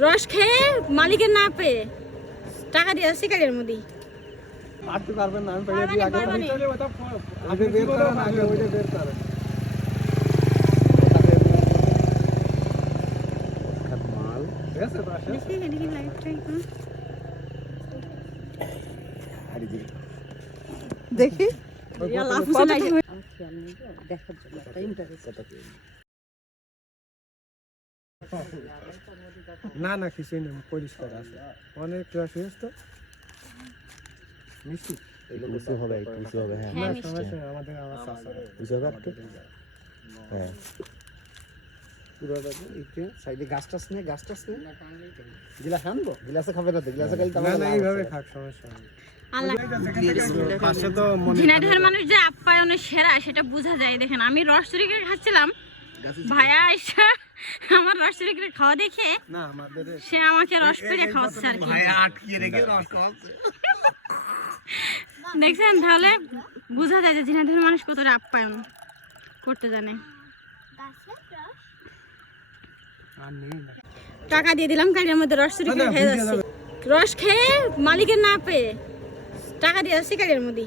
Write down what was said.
রস খেয়ে মালিকের না পেয়ে টাকা দিয়ে শিকারের মধ্যে আটতে পারবেন না, আমি পেয়ে দিই আগে আগে বের করেন, আগে ওইটা বের করেন। মাল ঠিক আছে পাশে দেখি লাইটটাই দেখি না না কিছুই নেই, পরিষ্কার আছে, অনেক রস হয়েছে তো মিষ্টি একটু হবে হ্যাঁ না সমস্যা নেই, আমাদের আমার চাচা বুঝতে হবে একটু হ্যাঁ পুরোটা একটু সাইডে গাছটাছ নেই গিলাস আনবো, গিলাসে খাবে না তো, গিলাসে খালি না না এইভাবে খাক, সমস্যা নেই। আল্লাহ পাশে তো মনে ঝিনাইদহের মানুষ যে আপ্যায়নের সেরা সেটা বোঝা যায়। দেখেন আমি রস চুরি করে খাচ্ছিলাম, ভাইয়া এসে আমার রস চুরি করে খাওয়া দেখে না আমাদের সে আমাকে রস পেরে খাওয়াচ্ছে আর কি। আটকে রেখে রস খাওয়াচ্ছে। দেখছেন, তাহলে বোঝা যায় যে ঝিনাইদহের মানুষ কতটা আপ্যায়ন করতে জানে। আর নেই না। টাকা দিয়ে দিলাম, গাড়ির মধ্যে রস চুরি করে খেয়ে যাচ্ছি। রস খেয়ে মালিকের না পেয়ে টাকা দিয়ে শিকারের মধ্যে